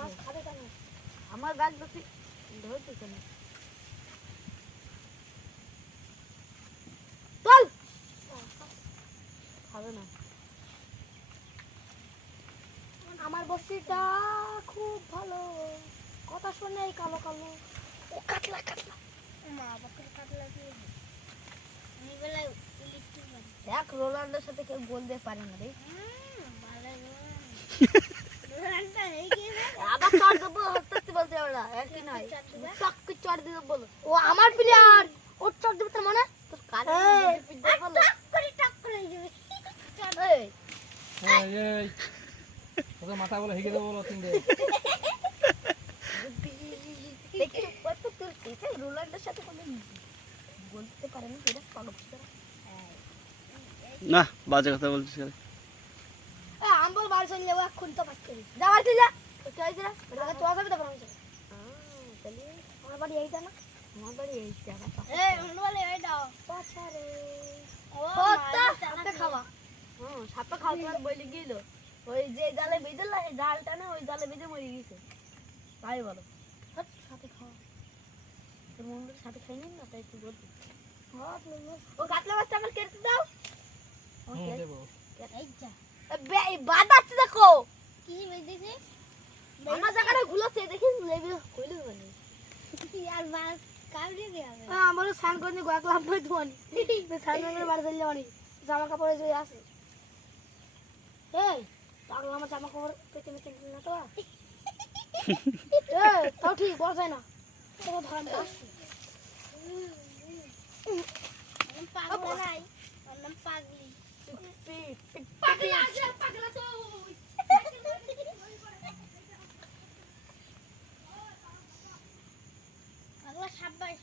মাছ খাবে কেন? আমার ব্যাগ দেখি ধরতে কেন? চল খাবে না। আমার বস্তিটা খুব ভালো, কথা শুনে এই কালো কালো। ও কাটলা কাটলা, মা বাপের কাটলা দিয়ে আমি বলে ইলেকট্রিক দেখ। রোনাল্ডোর সাথে কেউ গোল দিয়ে পারে না রে। আবার চড় দেবো হতে বলতে হবে না, একই নয় টক চড় দিতে বলো। ও আমার প্লেয়ার, ওর চড় দেবে তার মানে তোর কানে পিঠে বলো টক করে যাবে। এই এই ওকে মাথা বলে হেগে দেবো বলো তিনটে। দেখি কত তুলছিস এই রোনাল্ডোর সাথে কোনো বলতে পারে না এটা পাগল ছেলে। না বাজে কথা বলছিস রে। আমি বল বাড়ি চলে যাবো এখন তো পাচ্ছি যা বাড়ি যা। ওকে আই দিরা ওটা তো আসাবে তারপর আমি চলে আমার বাড়ি এইটা না, আমার বাড়ি এইটা না। এই আমার বাড়ি এইটা পাছা রে। ও সাপে খাওয়া, সাপে খাওয়া তোমার বইলে গেল ওই যে জালে বেঁধে না এই জালটা না ওই জালে বেঁধে মরে গেছে তাই বলো। সাপে খাওয়া তোর মন্দির সাপে খাইনি না তাই তুই বলবি। ও কাতলা মাছটা আমার কেটে দাও। দেবো এই যা বাদাচ্ছে দেখো কি বেঁধেছে আমার জায়গাটা ঘুলোছে দেখিস লেবে কইলে মানে আর মাছ কাউরে দেবে। আমারও স্নান করে গোয়া ক্লাব বই ধোয়ানি স্নান করে বাড়ি চলে যাওয়ানি জামা কাপড়ে যে আছে। এই পাগল আমার জামা কাপড় পেতে পেতে না তো তাও ঠিক বলা যায় না তো ধরাম আসছে পাগল নাই নাম পাগলি পাগলা আছে পাগলা তো পাগলা সাবাই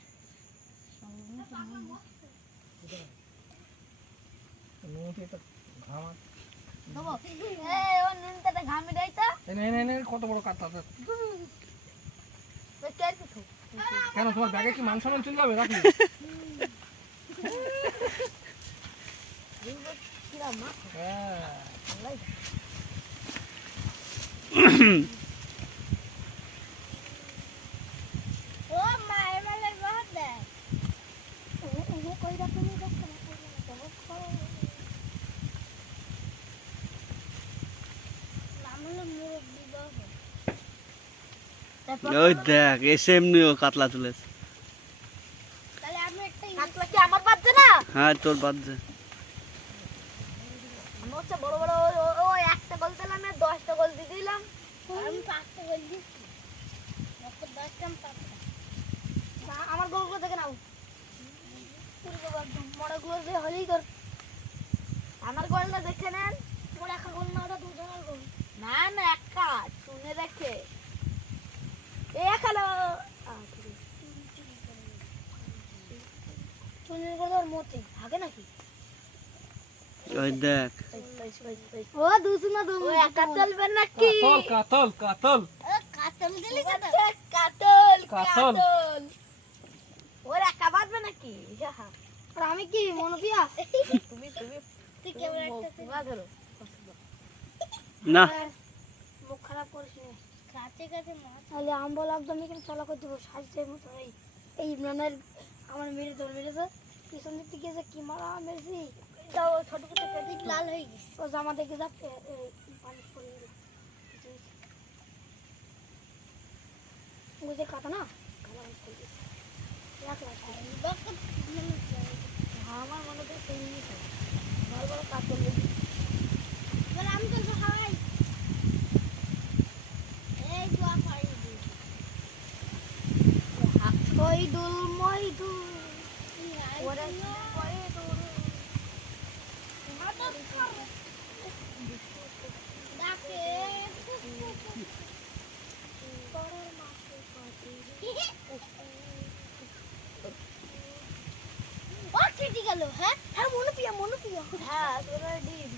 নুনটি একটা ঘামা দেবো। এই ও নুনটা ঘামে দেয়তা এনে কত বড় কাটটা কেন তোমার ব্যাগে কি মান সম্মান চলে যাবে রাখি? ও মায়ের মেলে বহুত দেয় ও কই রাখো নি দেখো ওই দেখ এসে এমনিও কাতলা তুলেছে। তাহলে আমি একটা কাতলা কি আমার বাজছে না? হ্যাঁ তোর বাজছে। আমি হচ্ছে বড় বড় ও একটা গোল দিলাম না 10টা গোল দিয়ে দিলাম। আমি 5টা গোল দিছি মাত্র 10টা 5টা আমার গোলগুলো দেখে নাও পুরো গোল একদম বড় গোল দিয়ে হলেই তোর আমার গোলটা দেখে নেন। তোমার একা গোল না ওটা দুজনের গোল না না একা শুনে দেখে এই একালো শুনে গোল ওর মতে ভাগে নাকি? ওই দেখ ও দুসু না দুম একা চলবে নাকি? কাতল কাতল কাতল দিলি কাতল কাতল ওর একা বাজবে নাকি? আর আমি কি মনোপিয়া তুমি তুই কেমন একটা ধরো না মুখ খারাপ করিস না কাছে কাছে মাছ তাহলে আম বল একদম এখানে চলা করে দেবো সাজতে মতো এই ইমরানের আমার মেরে ধরে মেরেছে পিছন দিক থেকে যে কি মারা মেরেছি তাও ছোট ছোট কেটে লাল হয়ে গেছে ও জামা দেখে যাচ্ছে পানি পড়ে বুঝে কাটা না আমার মনে হয় সেই জিনিস বড় বড় কাপড় আমি তো হাওয়াই এই তো আপাই ওই দুল মই দুল ওরে ওই দুল ডাকে পরের মাসে পাটি ও কেটে গেল। হ্যাঁ হ্যাঁ মনোপিয়া হ্যাঁ তোরা ডিম